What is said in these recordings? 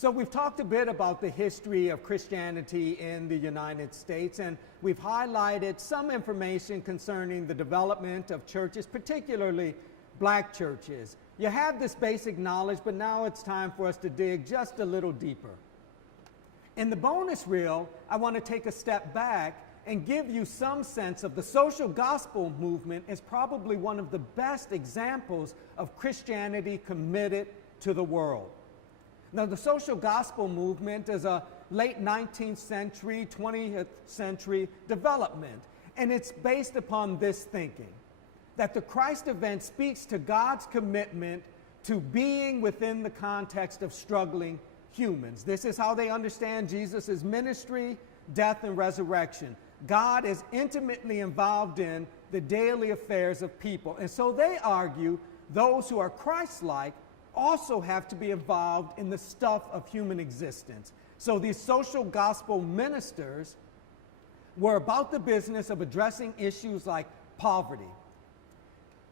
So we've talked a bit about the history of Christianity in the United States, and we've highlighted some information concerning the development of churches, particularly black churches. You have this basic knowledge, but now it's time for us to dig just a little deeper. In the bonus reel, I want to take a step back and give you some sense of the social gospel movement as probably one of the best examples of Christianity committed to the world. Now, the social gospel movement is a late 19th century, 20th century development, and it's based upon this thinking, that the Christ event speaks to God's commitment to being within the context of struggling humans. This is how they understand Jesus' ministry, death, and resurrection. God is intimately involved in the daily affairs of people. And so they argue those who are Christ-like also have to be involved in the stuff of human existence. So these social gospel ministers were about the business of addressing issues like poverty.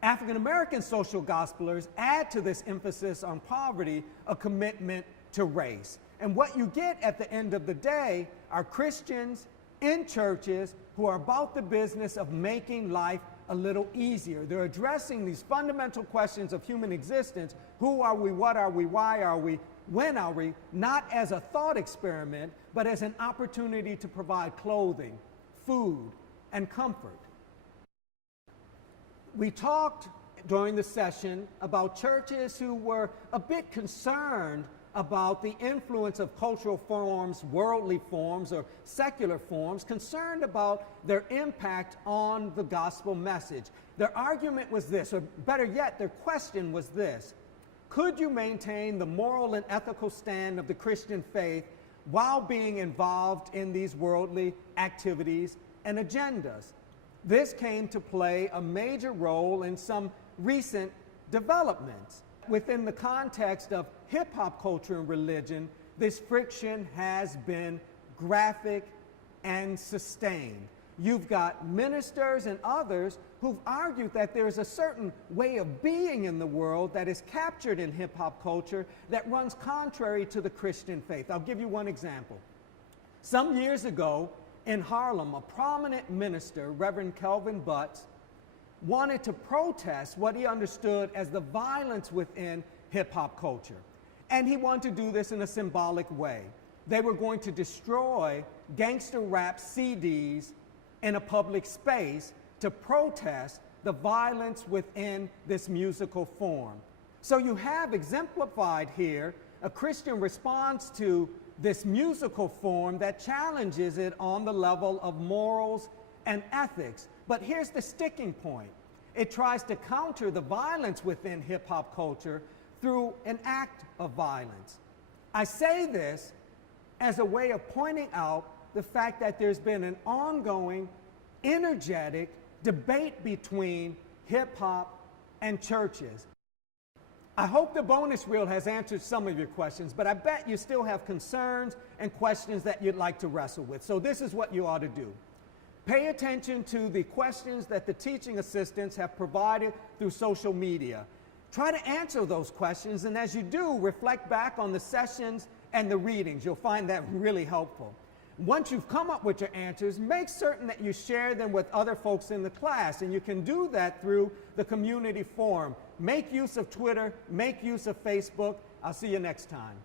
African American social gospelers add to this emphasis on poverty a commitment to race. And what you get at the end of the day are Christians in churches who are about the business of making life a little easier. They're addressing these fundamental questions of human existence. Who are we? What are we? Why are we? When are we? Not as a thought experiment, but as an opportunity to provide clothing, food, and comfort. We talked during the session about churches who were a bit concerned about the influence of cultural forms, worldly forms, or secular forms, concerned about their impact on the gospel message. Their argument was this, or better yet, their question was this: could you maintain the moral and ethical stand of the Christian faith while being involved in these worldly activities and agendas? This came to play a major role in some recent developments. Within the context of hip-hop culture and religion, this friction has been graphic and sustained. You've got ministers and others who've argued that there's a certain way of being in the world that is captured in hip-hop culture that runs contrary to the Christian faith. I'll give you one example. Some years ago in Harlem, a prominent minister, Reverend Kelvin Butts, wanted to protest what he understood as the violence within hip-hop culture. And he wanted to do this in a symbolic way. They were going to destroy gangster rap CDs in a public space to protest the violence within this musical form. So you have exemplified here a Christian response to this musical form that challenges it on the level of morals and ethics. But here's the sticking point. It tries to counter the violence within hip-hop culture through an act of violence. I say this as a way of pointing out the fact that there's been an ongoing, energetic debate between hip-hop and churches. I hope the bonus reel has answered some of your questions, but I bet you still have concerns and questions that you'd like to wrestle with. So this is what you ought to do. Pay attention to the questions that the teaching assistants have provided through social media. Try to answer those questions, and as you do, reflect back on the sessions and the readings. You'll find that really helpful. Once you've come up with your answers, make certain that you share them with other folks in the class, and you can do that through the community forum. Make use of Twitter, make use of Facebook. I'll see you next time.